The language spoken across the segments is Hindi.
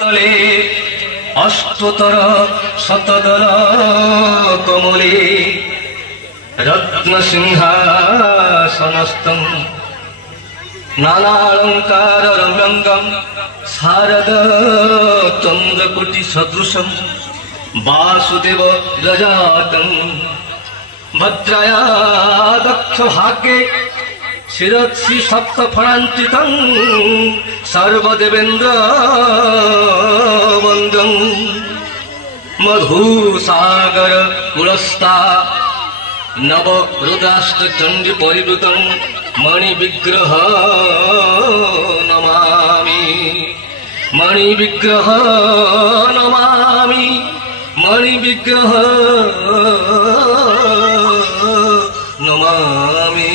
तले अष्टोत्तर शतदल कमले रत्नसिंहासनस्थं नानालंकार रम्यंगम शारद चंद्रकोटि सदृशं वासुदेव रजातं भद्रया दक्ष भाग्ये शिरत्सि सप्तफणान्वितं सर्वदेवेन्द्र वन्द्यं मधुसागर कुलस्था नव रुद्राष्ट चंडी परिवृतं मणिविग्रह नमामि मणिविग्रह नमामि मणिविग्रह नमामि।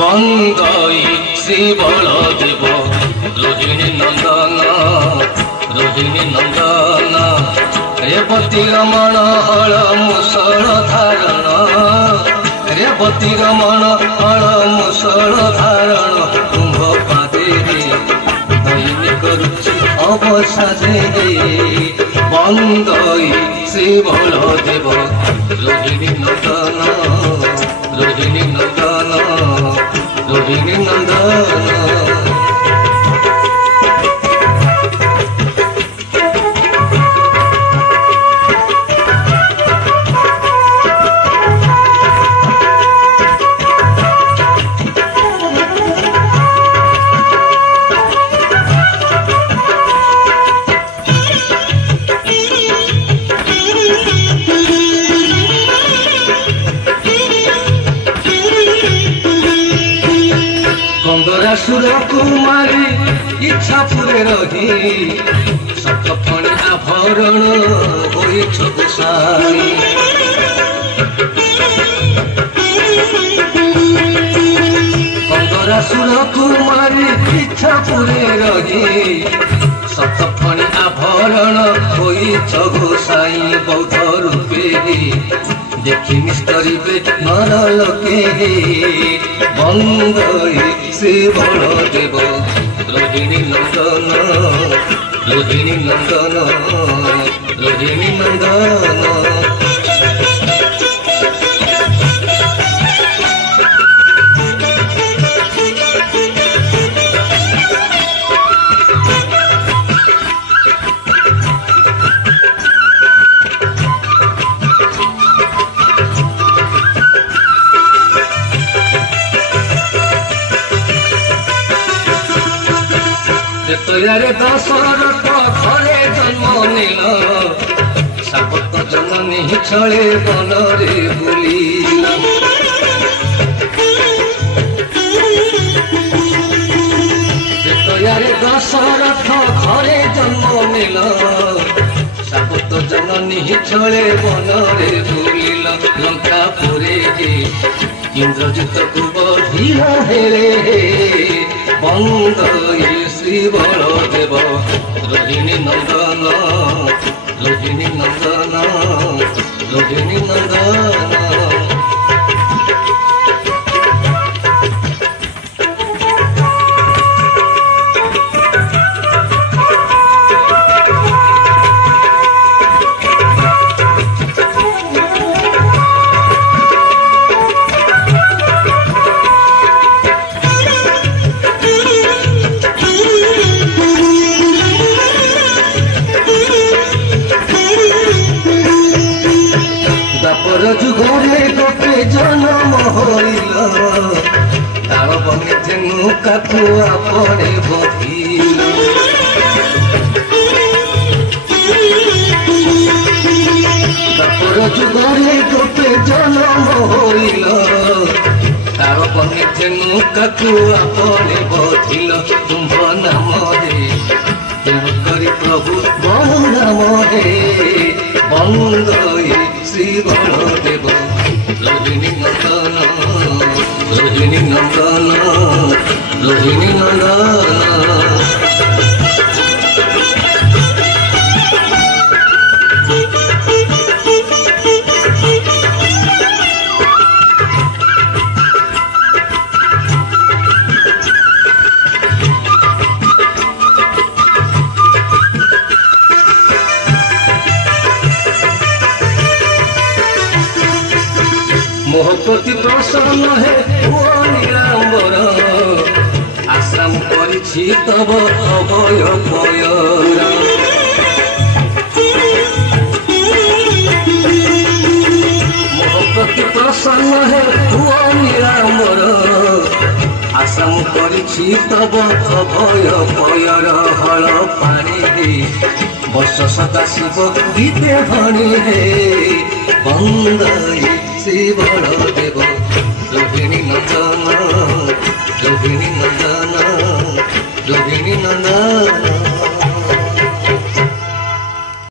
बंदई श्री बलदेव रोहिणी नंदन रेवती रमण हल मुसल धारण रेवती रमण हल मुसल धारण कुंभ पादे दैनिक रुचि अवसादे बंदई श्री बलदेव रोहिणी नंदन रोहिणी नंदन रोहिणी नंदन। सुर कुमारी इच्छा पुरे रही सप्तफणी आभरण होई छगुसाई कंदरा सुर कुमारी इच्छा पुरे रही सप्तफणी आभरण होई छगुसाई बौद्ध रूपे देखी निस्तरिबे नर लोके बंदई श्री बलदेव रोहिणी नंदन रोहिणी नंदन रोहिणी नंदन। तयारे दशरथ घरे जन्म नील सापत जननी छले बनरे बुलिल तयारे दशरथ घरे जन्म नील सापत जननी छले बनरे बुलिल लंका पुरे इंद्रजित को बधिर हेले बंदई श्री बलदेव रोहिणी नंदन रोहिणी नंदन रोहिणी नंदन। जुगरे गोटे जन्म होइल तार बने तेनु काकुआ पड़े बधिल तापर जुगरे गोटे जन्म होइल तार बने तेनु काकुआ पड़े बधिल कुंभ नाम रे करी प्रभु बलराम हे बंदई श्री बलदेव रोहिणी नंदन रोहिणी नंदन रोहिणी नंदन। मोह प्रति प्रसन्न है ओ नीलांबर आश्रम करिछि तब अभय भयर। मोह प्रति प्रसन्न है ओ नीलांबर आश्रम करिछि तब अभय भयर। हल पानी दे वर्ष सदा शिव गीते हणी हे बंदई श्री बलदेव रोहिणी नंदन रोहिणी नंदन रोहिणी नंदन।